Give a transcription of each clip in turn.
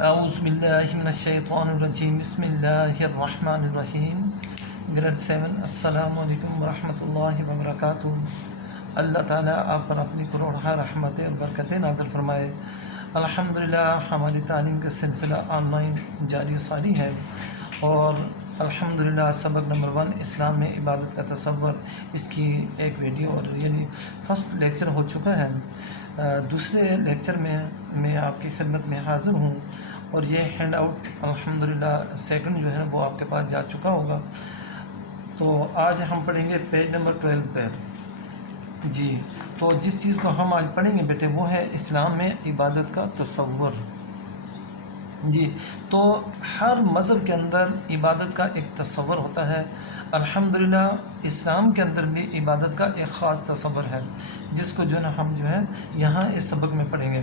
اعوذ باللہ من الشیطان الرجیم بسم اللہ الرحمن الرحیم۔ گریڈ 7۔ السلام علیکم ورحمۃ اللہ وبرکاتہ۔ اللہ تعالیٰ آپ پر اپنی کروڑہ رحمتیں اور برکتیں نازل فرمائے۔ الحمدللہ ہماری تعلیم کا سلسلہ آن لائن جاری و ساری ہے، اور الحمدللہ سبق نمبر 1 اسلام میں عبادت کا تصور، اس کی ایک ویڈیو اور یعنی فرسٹ لیکچر ہو چکا ہے۔ دوسرے لیکچر میں میں آپ کی خدمت میں حاضر ہوں، اور یہ ہینڈ آؤٹ الحمدللہ سیکنڈ جو ہے وہ آپ کے پاس جا چکا ہوگا۔ تو آج ہم پڑھیں گے پیج نمبر 12 پہ۔ جی، تو جس چیز کو ہم آج پڑھیں گے بیٹے وہ ہے اسلام میں عبادت کا تصور۔ جی، تو ہر مذہب کے اندر عبادت کا ایک تصور ہوتا ہے۔ الحمدللہ اسلام کے اندر بھی عبادت کا ایک خاص تصور ہے، جس کو جو ہے نا ہم جو ہے یہاں اس سبق میں پڑھیں گے۔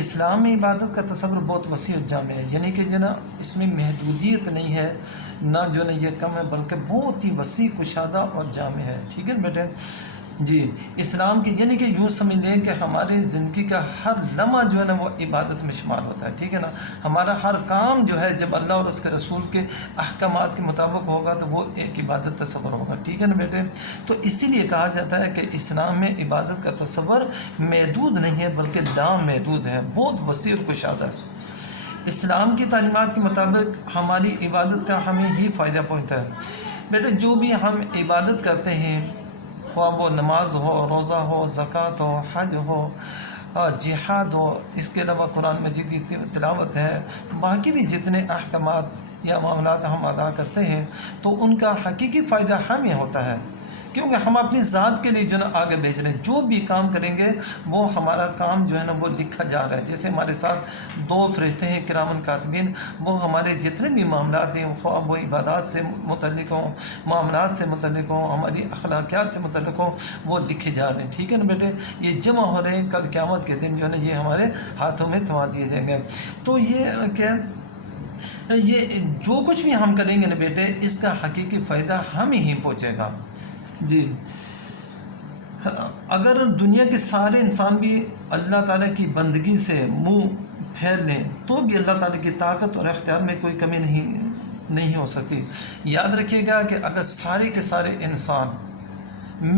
اسلام میں عبادت کا تصور بہت وسیع و جامع ہے، یعنی کہ جو ہے نا اس میں محدودیت نہیں ہے، نہ جو ہے نا یہ کم ہے، بلکہ بہت ہی وسیع کشادہ اور جامع ہے۔ ٹھیک ہے بیٹے؟ جی، اسلام کی یعنی کہ یوں سمجھ لیں کہ ہماری زندگی کا ہر لمحہ جو ہے نا وہ عبادت میں شمار ہوتا ہے۔ ٹھیک ہے نا؟ ہمارا ہر کام جو ہے جب اللہ اور اس کے رسول کے احکامات کے مطابق ہوگا تو وہ ایک عبادت تصور ہوگا۔ ٹھیک ہے نا بیٹے؟ تو اسی لیے کہا جاتا ہے کہ اسلام میں عبادت کا تصور محدود نہیں ہے بلکہ لامحدود ہے، بہت وسیع اور کشادہ ہے۔ اسلام کی تعلیمات کے مطابق ہماری عبادت کا ہمیں ہی فائدہ پہنچتا ہے۔ بیٹے جو بھی ہم عبادت کرتے ہیں، خواہ وہ نماز ہو، روزہ ہو، زکوٰۃ ہو، حج ہو، جہاد ہو، اس کے علاوہ قرآن مجید کی تلاوت ہے، باقی بھی جتنے احکامات یا معاملات ہم ادا کرتے ہیں تو ان کا حقیقی فائدہ ہمیں ہوتا ہے، کیونکہ ہم اپنی ذات کے لیے جو ہے نا آگے بھیج رہے ہیں۔ جو بھی کام کریں گے وہ ہمارا کام جو ہے نا وہ لکھا جا رہا ہے۔ جیسے ہمارے ساتھ 2 فرشتے ہیں کرامن کاتبین، وہ ہمارے جتنے بھی معاملات ہیں، خواہ وہ عبادات سے متعلق ہوں، معاملات سے متعلق ہوں، ہماری اخلاقیات سے متعلق ہوں، وہ لکھے جا رہے ہیں۔ ٹھیک ہے نا بیٹے؟ یہ جمع ہو رہے ہیں، کل قیامت کے دن جو ہے نا یہ ہمارے ہاتھوں میں تھما دیے جائیں گے۔ تو یہ جو کچھ بھی ہم کریں گے نا بیٹے، اس کا حقیقی فائدہ ہمیں ہی پہنچے گا۔ جی، اگر دنیا کے سارے انسان بھی اللہ تعالیٰ کی بندگی سے منہ پھیر لیں تو بھی اللہ تعالیٰ کی طاقت اور اختیار میں کوئی کمی نہیں ہو سکتی۔ یاد رکھیے گا کہ اگر سارے کے سارے انسان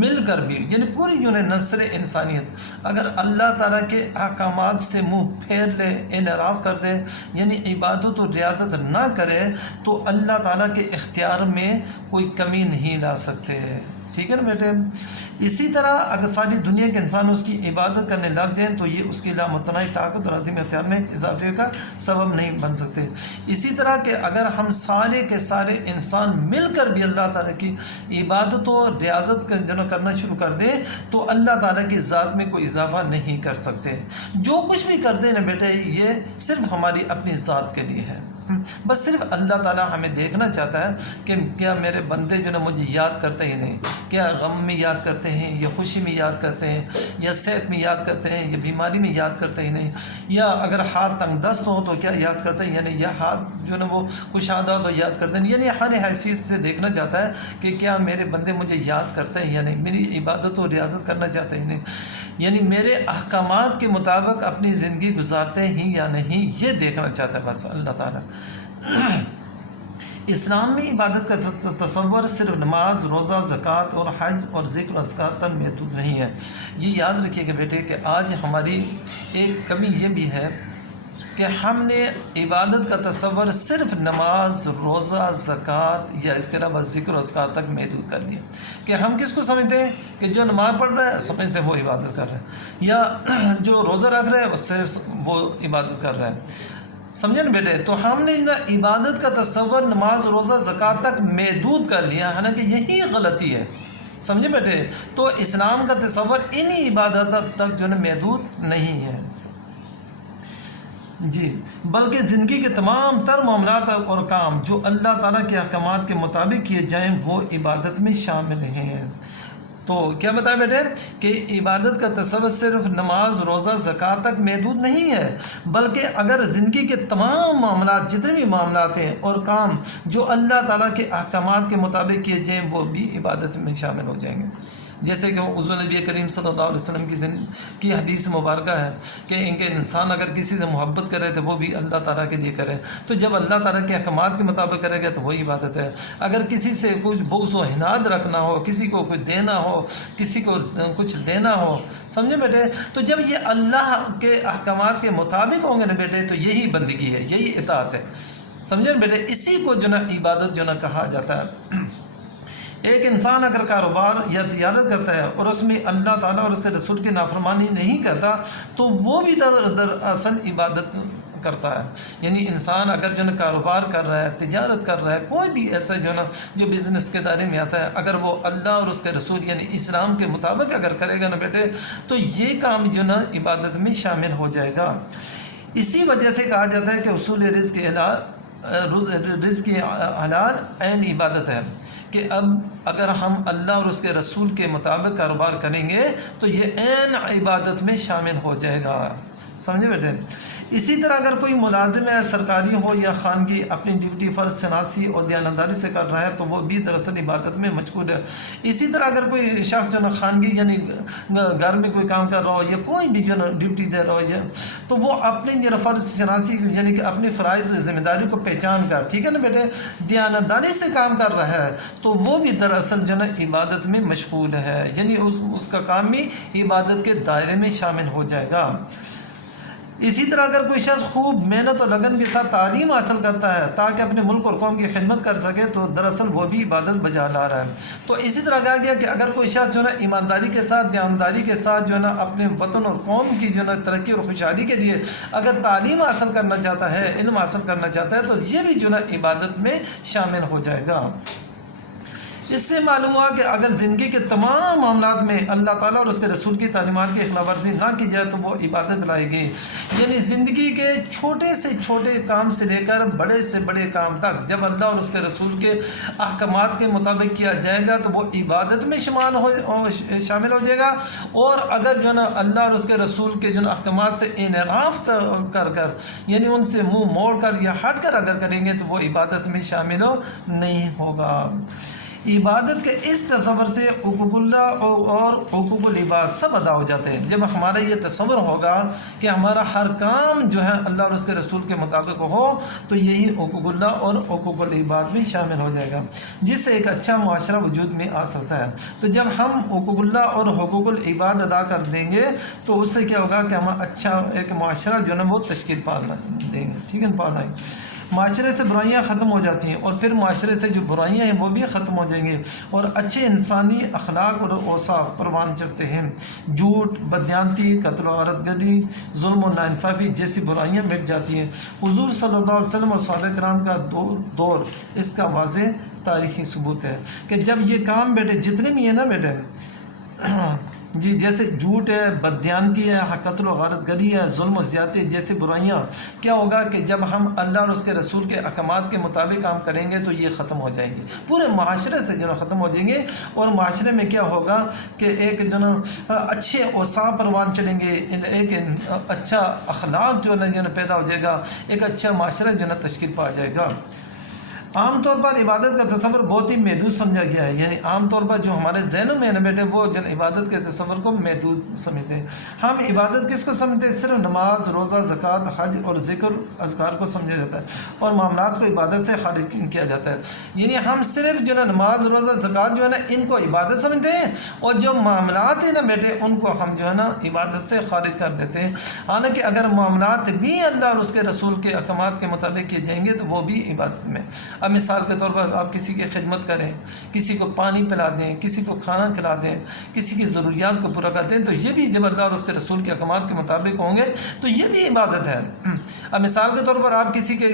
مل کر بھی، یعنی پوری جو ہے نسل انسانیت اگر اللہ تعالیٰ کے احکامات سے منہ پھیر لے، انحراف کر دے، یعنی عبادت و ریاضت نہ کرے، تو اللہ تعالیٰ کے اختیار میں کوئی کمی نہیں لا سکتے۔ ٹھیک ہے نا بیٹے؟ اسی طرح اگر ساری دنیا کے انسان اس کی عبادت کرنے لگ جائیں تو یہ اس کی لامتناہی طاقت اور عظیم اختیار میں اضافے کا سبب نہیں بن سکتے۔ اسی طرح کہ اگر ہم سارے کے سارے انسان مل کر بھی اللہ تعالیٰ کی عبادت و ریاضت کرنا شروع کر دیں تو اللہ تعالیٰ کی ذات میں کوئی اضافہ نہیں کر سکتے۔ جو کچھ بھی کر دیں نا بیٹے، یہ صرف ہماری اپنی ذات کے لیے ہے۔ بس صرف اللہ تعالیٰ ہمیں دیکھنا چاہتا ہے کہ کیا میرے بندے جو نا مجھے یاد کرتے ہی نہیں، کیا غم میں یاد کرتے ہیں، یا خوشی میں یاد کرتے ہیں، یا صحت میں یاد کرتے ہیں، یا بیماری میں یاد کرتے ہی نہیں، یا اگر ہاتھ تنگ دست ہو تو کیا یاد کرتے ہیں، یعنی یہ ہاتھ جو نا وہ کشادہ ہو تو یاد کرتے ہیں، یعنی ہر حیثیت سے دیکھنا چاہتا ہے کہ کیا میرے بندے مجھے یاد کرتے ہیں یا نہیں، میری عبادت و ریاضت کرنا چاہتے ہی نہیں، یعنی میرے احکامات کے مطابق اپنی زندگی گزارتے ہیں یا نہیں، یہ دیکھنا چاہتا ہے بس اللہ تعالیٰ۔ اسلام میں عبادت کا تصور صرف نماز، روزہ، زکوٰۃ اور حج اور ذکر و اذکار تک محدود نہیں ہے۔ یہ یاد رکھیے کہ بیٹے کہ آج ہماری ایک کمی یہ بھی ہے کہ ہم نے عبادت کا تصور صرف نماز، روزہ، زکوٰۃ یا اس کے علاوہ ذکر و اذکار تک محدود کر لیا، کہ ہم کس کو سمجھتے ہیں کہ جو نماز پڑھ رہا ہے سمجھتے ہیں وہ عبادت کر رہا ہے، یا جو روزہ رکھ رہا ہے وہ صرف وہ عبادت کر رہا ہے۔ سمجھے نا بیٹے؟ تو ہم نے نا عبادت کا تصور نماز، روزہ، زکوٰۃ تک محدود کر لیا، حالانکہ یہی غلطی ہے۔ سمجھے بیٹے؟ تو اسلام کا تصور انہی عبادت تک جو ہے محدود نہیں ہے، جی، بلکہ زندگی کے تمام تر معاملات اور کام جو اللہ تعالیٰ کے احکامات کے مطابق کیے جائیں وہ عبادت میں شامل ہیں۔ تو کیا بتایا بیٹے کہ عبادت کا تصور صرف نماز، روزہ، زکوٰۃ تک محدود نہیں ہے، بلکہ اگر زندگی کے تمام معاملات، جتنے بھی معاملات ہیں اور کام جو اللہ تعالیٰ کے احکامات کے مطابق کیے جائیں وہ بھی عبادت میں شامل ہو جائیں گے۔ جیسے کہ حضور نبی کریم صلی اللہ علیہ وسلم کی حدیث مبارکہ ہے کہ انسان اگر کسی سے محبت کرے تو وہ بھی اللہ تعالیٰ کے لیے کرے، تو جب اللہ تعالیٰ کے احکامات کے مطابق کرے گا تو وہی عبادت ہے۔ اگر کسی سے کچھ بغض و عناد رکھنا ہو، کسی کو کچھ دینا ہو، کسی کو کچھ لینا ہو، سمجھے بیٹے، تو جب یہ اللہ کے احکامات کے مطابق ہوں گے نا بیٹے تو یہی بندگی ہے، یہی اطاعت ہے، سمجھے بیٹے، اسی کو جو نا عبادت جو نا کہا جاتا ہے۔ ایک انسان اگر کاروبار یا تجارت کرتا ہے اور اس میں اللہ تعالیٰ اور اس کے رسول کی نافرمانی نہیں کرتا تو وہ بھی دراصل عبادت کرتا ہے۔ یعنی انسان اگر جو نا کاروبار کر رہا ہے، تجارت کر رہا ہے، کوئی بھی ایسا جو نا جو بزنس کے دائرے میں آتا ہے، اگر وہ اللہ اور اس کے رسول یعنی اسلام کے مطابق اگر کرے گا نا بیٹے تو یہ کام جو نا عبادت میں شامل ہو جائے گا۔ اسی وجہ سے کہا جاتا ہے کہ اصول رزق حلال عین عبادت ہے، کہ اب اگر ہم اللہ اور اس کے رسول کے مطابق کاروبار کریں گے تو یہ عین عبادت میں شامل ہو جائے گا، سمجھے بیٹے۔ اسی طرح اگر کوئی ملازم ہے، سرکاری ہو یا خانگی، اپنی ڈیوٹی فرض شناسی اور دیانتداری سے کر رہا ہے تو وہ بھی دراصل عبادت میں مشغول ہے۔ اسی طرح اگر کوئی شخص جو نا خانگی یعنی گھر میں کوئی کام کر رہا ہو یا کوئی بھی جو نا ڈیوٹی دے رہا ہو تو وہ اپنی جو فرض شناسی یعنی کہ اپنی فرائض ذمہ داری کو پہچان کر، ٹھیک ہے نا بیٹے، دیانتداری سے کام کر رہا ہے تو وہ بھی دراصل جو نا عبادت میں مشغول ہے، یعنی اس کا کام بھی عبادت کے دائرے میں شامل ہو جائے گا۔ اسی طرح اگر کوئی شخص خوب محنت اور لگن کے ساتھ تعلیم حاصل کرتا ہے تاکہ اپنے ملک اور قوم کی خدمت کر سکے تو دراصل وہ بھی عبادت بجا لا رہا ہے۔ تو اسی طرح کہا گیا کہ اگر کوئی شخص جو ہے نا ایمانداری کے ساتھ، دیانتداری کے ساتھ جو ہے نا اپنے وطن اور قوم کی جو ہے نا ترقی اور خوشحالی کے لیے اگر تعلیم حاصل کرنا چاہتا ہے، علم حاصل کرنا چاہتا ہے تو یہ بھی جو ہے نا عبادت میں شامل ہو جائے گا۔ اس سے معلوم ہوا کہ اگر زندگی کے تمام معاملات میں اللہ تعالیٰ اور اس کے رسول کی تعلیمات کی خلاف ورزی نہ کی جائے تو وہ عبادت لائے گی۔ یعنی زندگی کے چھوٹے سے چھوٹے کام سے لے کر بڑے سے بڑے کام تک جب اللہ اور اس کے رسول کے احکامات کے مطابق کیا جائے گا تو وہ عبادت میں شامل ہو جائے گا، اور اگر جو ہے نا اللہ اور اس کے رسول کے جو ہے احکامات سے انحراف کر یعنی ان سے منہ موڑ کر یا ہٹ کر اگر کریں گے تو وہ عبادت میں شامل نہیں ہوگا۔ عبادت کے اس تصور سے حقوق اللہ اور حقوق العباد سب ادا ہو جاتے ہیں۔ جب ہمارا یہ تصور ہوگا کہ ہمارا ہر کام جو ہے اللہ اور اس کے رسول کے مطابق ہو تو یہی حقوق اللہ اور حقوق العباد میں شامل ہو جائے گا، جس سے ایک اچھا معاشرہ وجود میں آ سکتا ہے۔ تو جب ہم حقوق اللہ اور حقوق العباد ادا کر دیں گے تو اس سے کیا ہوگا کہ ہم اچھا ایک معاشرہ جو ہے نا وہ تشکیل پانا دیں گے، ٹھیک ہے، پانا ہے۔ معاشرے سے برائیاں ختم ہو جاتی ہیں اور پھر معاشرے سے جو برائیاں ہیں وہ بھی ختم ہو جائیں گے اور اچھے انسانی اخلاق اور اوصاف پروان چڑھتے ہیں۔ جھوٹ، بددیانتی، قتل و غارت گری، ظلم و ناانصافی جیسی برائیاں مٹ جاتی ہیں۔ حضور صلی اللہ علیہ وسلم اور صحابہ کرام کا دور اس کا واضح تاریخی ثبوت ہے کہ جب یہ کام بیٹے جتنے بھی ہیں نا بیٹے جی، جیسے جھوٹ ہے، بددیانتی ہے، قتل و غارت گری ہے، ظلم و زیادتی جیسی برائیاں، کیا ہوگا کہ جب ہم اللہ اور اس کے رسول کے احکامات کے مطابق کام کریں گے تو یہ ختم ہو جائیں گی، پورے معاشرے سے جو ہے ختم ہو جائیں گے، اور معاشرے میں کیا ہوگا کہ ایک جو نا اچھے اوصاف پروان چڑھیں گے، ایک اچھا اخلاق جو ہے نا پیدا ہو جائے گا، ایک اچھا معاشرہ جو ہے نا تشکیل پا جائے گا۔ عام طور پر عبادت کا تصور بہت ہی محدود سمجھا گیا ہے، یعنی عام طور پر جو ہمارے ذہنوں میں ہے نا بیٹے وہ جن عبادت کے تصور کو محدود سمجھتے ہیں۔ ہم عبادت کس کو سمجھتے ہیں؟ صرف نماز، روزہ، زکوٰۃ، حج اور ذکر اذکار کو سمجھا جاتا ہے اور معاملات کو عبادت سے خارج کیا جاتا ہے۔ یعنی ہم صرف جو ہے نا نماز، روزہ، زکوٰۃ جو ہے نا ان کو عبادت سمجھتے ہیں اور جو معاملات ہیں نا بیٹے ان کو ہم جو ہے نا عبادت سے خارج کر دیتے ہیں۔ حالانکہ اگر معاملات بھی اللہ اور اس کے رسول کے احکامات کے مطابق کیے جائیں گے تو وہ بھی عبادت میں۔ اب مثال کے طور پر آپ کسی کی خدمت کریں، کسی کو پانی پلا دیں، کسی کو کھانا کھلا دیں، کسی کی ضروریات کو پورا کر دیں تو یہ بھی جب اللہ اور اس کے رسول کے احکامات کے مطابق ہوں گے تو یہ بھی عبادت ہے۔ اب مثال کے طور پر آپ کسی کے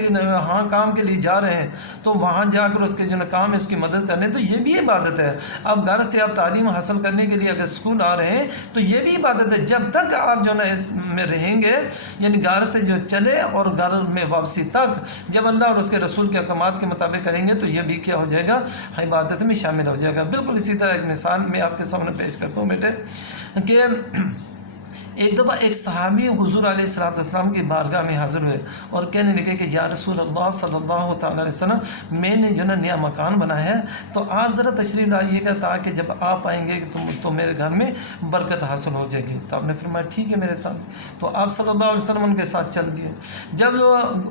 ہاں کام کے لیے جا رہے ہیں تو وہاں جا کر اس کے جو کام ہے اس کی مدد کریں تو یہ بھی عبادت ہے۔ اب گھر سے آپ تعلیم حاصل کرنے کے لیے اگر اسکول آ رہے ہیں تو یہ بھی عبادت ہے۔ جب تک آپ جو ہے اس میں رہیں گے یعنی گھر سے جو چلے اور گھر میں واپسی تک جب اللہ اور اس کے رسول کے احکامات کے مطابق کریں گے تو یہ بھی کیا ہو جائے گا؟ عبادت میں شامل ہو جائے گا۔ بالکل اسی طرح ایک مثال میں آپ کے سامنے پیش کرتا ہوں بیٹے کہ ایک دفعہ ایک صحابی حضور علیہ السلام کی بارگاہ میں حاضر ہوئے اور کہنے لگے کہ یا رسول اللہ صلی اللہ تعالیٰ علیہ وسلم، میں نے جو نا نیا مکان بنایا ہے، تو آپ ذرا تشریف لائیے گا تاکہ جب آپ آئیں گے تو میرے گھر میں برکت حاصل ہو جائے گی۔ تو آپ نے فرمایا ٹھیک ہے میرے ساتھ۔ تو آپ صلی اللہ علیہ وسلم ان کے ساتھ چل دیے۔ جب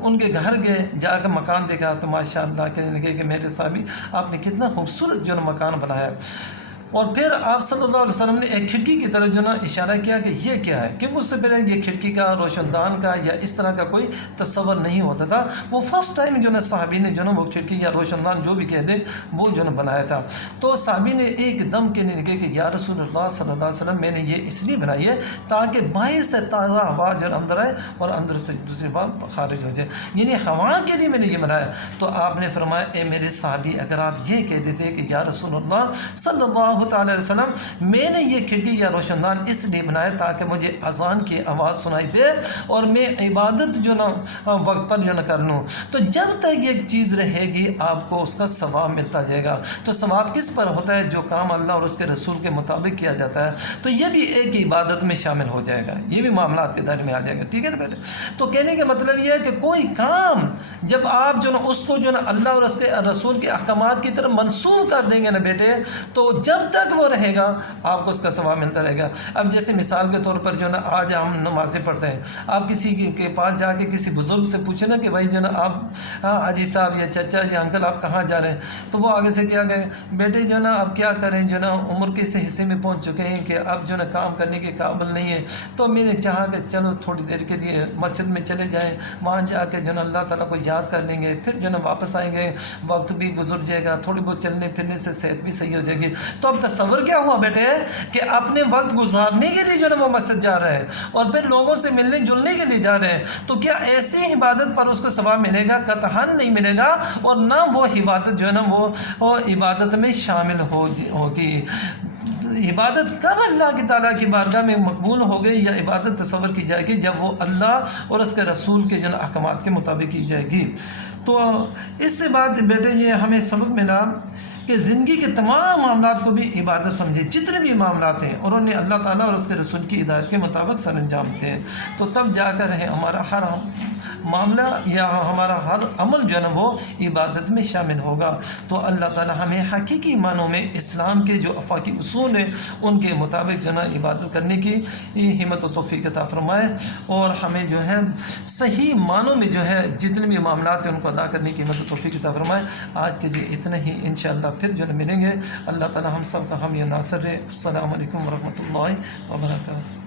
ان کے گھر گئے، جا کر مکان دیکھا تو ماشاء اللہ کہنے لگے کہ میرے صحابی آپ نے کتنا خوبصورت جو نا مکان بنایا ہے۔ اور پھر آپ صلی اللہ علیہ وسلم نے ایک کھڑکی کی طرف جو نا اشارہ کیا کہ یہ کیا ہے، کیونکہ اس سے پہلے یہ کھڑکی کا، روشن دان کا یا اس طرح کا کوئی تصور نہیں ہوتا تھا۔ وہ فرسٹ ٹائم جو نا صحابی نے جو نا وہ کھڑکی یا روشن دان جو بھی کہہ دے وہ جو نا بنایا تھا۔ تو صحابی نے ایک دم کہنے لگے کہ یا رسول اللہ صلی اللہ علیہ وسلم، میں نے یہ اس لیے بنائی ہے تاکہ باہر سے تازہ ہوا جو اندر آئے اور اندر سے دوسری بات خارج ہو جائے، یعنی ہوا کے لیے میں نے یہ بنایا۔ تو آپ نے فرمایا اے میرے صحابی، اگر آپ یہ کہہ دیتے کہ یا رسول اللہ صلی اللہ تعالی علیہ وسلم، میں نے یہ کھڑکی یا روشن دان اس لیے بنایا تاکہ مجھے اذان کی آواز سنائی دے اور میں عبادت جو نا وقت پر جو نہ کر لوں، تو جب تک یہ چیز رہے گی آپ کو اس کا ثواب ملتا جائے گا۔ تو ثواب کس پر ہوتا ہے؟ جو کام اللہ اور اس کے رسول کے مطابق کیا جاتا ہے، تو یہ بھی ایک عبادت میں شامل ہو جائے گا، یہ بھی معاملات کے دائرے میں آ جائے گا۔ ٹھیک ہے نا بیٹے؟ تو کہنے کا مطلب یہ ہے کہ کوئی کام جب آپ جو نا اس کو جو نا اللہ اور اس کے رسول کے احکامات کی طرف منسوخ کر دیں گے نا بیٹے، تو جب تک وہ رہے گا آپ کو اس کا ثواب ملتا رہے گا۔ اب جیسے مثال کے طور پر جو نا آج ہم نمازیں پڑھتے ہیں، آپ کسی کے پاس جا کے کسی بزرگ سے پوچھیں نا کہ بھائی جو نا آپ حاجی صاحب یا چچا یا انکل آپ کہاں جا رہے ہیں، تو وہ آگے سے کیا کہیں بیٹے جو نا اب کیا کریں، جو نا عمر کے حصے میں پہنچ چکے ہیں کہ اب جو نا کام کرنے کے قابل نہیں ہے، تو میں نے چاہا کہ چلو تھوڑی دیر کے لیے مسجد میں چلے جائیں، وہاں جا کے جو نا اللہ تعالیٰ کو یاد کر لیں گے، پھر جو نا واپس آئیں گے، وقت بھی گزر جائے گا، تھوڑی بہت چلنے پھرنے سے صحت بھی صحیح ہو جائے گی۔ تو اب تصور کیا ہوا بیٹے کہ اپنے وقت گزارنے کے لیے جو نا وہ مسجد جا رہے ہیں اور پھر لوگوں سے ملنے جلنے کے لیے جا رہے ہیں، تو کیا ایسی عبادت پر اس کو ثواب ملے گا؟ قطعاً نہیں ملے گا، اور نہ وہ عبادت جو ہے نا وہ عبادت میں شامل ہوگی۔ عبادت کب اللہ کی تعالیٰ کی بارگاہ میں مقبول ہو گئی یا عبادت تصور کی جائے گی؟ جب وہ اللہ اور اس کے رسول کے جو نا احکامات کے مطابق کی جائے گی۔ تو اس سے بات بیٹے یہ ہمیں سبق ملا کہ زندگی کے تمام معاملات کو بھی عبادت سمجھے، جتنے بھی معاملات ہیں اور انہیں اللہ تعالیٰ اور اس کے رسول کی ہدایت کے مطابق سر انجام دیں، تو تب جا کر ہمارا ہر معاملہ یا ہمارا ہر عمل جو ہے نا وہ عبادت میں شامل ہوگا۔ تو اللہ تعالیٰ ہمیں حقیقی معنوں میں اسلام کے جو افاقی اصول ہیں ان کے مطابق جو ہے نا عبادت کرنے کی ہمت و توفیق عطا فرمائے، اور ہمیں جو ہے صحیح معنوں میں جو ہے جتنے بھی معاملات ہیں ان کو ادا کرنے کی ہمت و توفیق عطا فرمائے۔ آج کے لیے اتنا ہی، انشاءاللہ پھر جو ہے ملیں گے۔ اللہ تعالیٰ ہم سب کا حامی و ناصر رہے۔ السلام علیکم ورحمۃ اللہ وبرکاتہ۔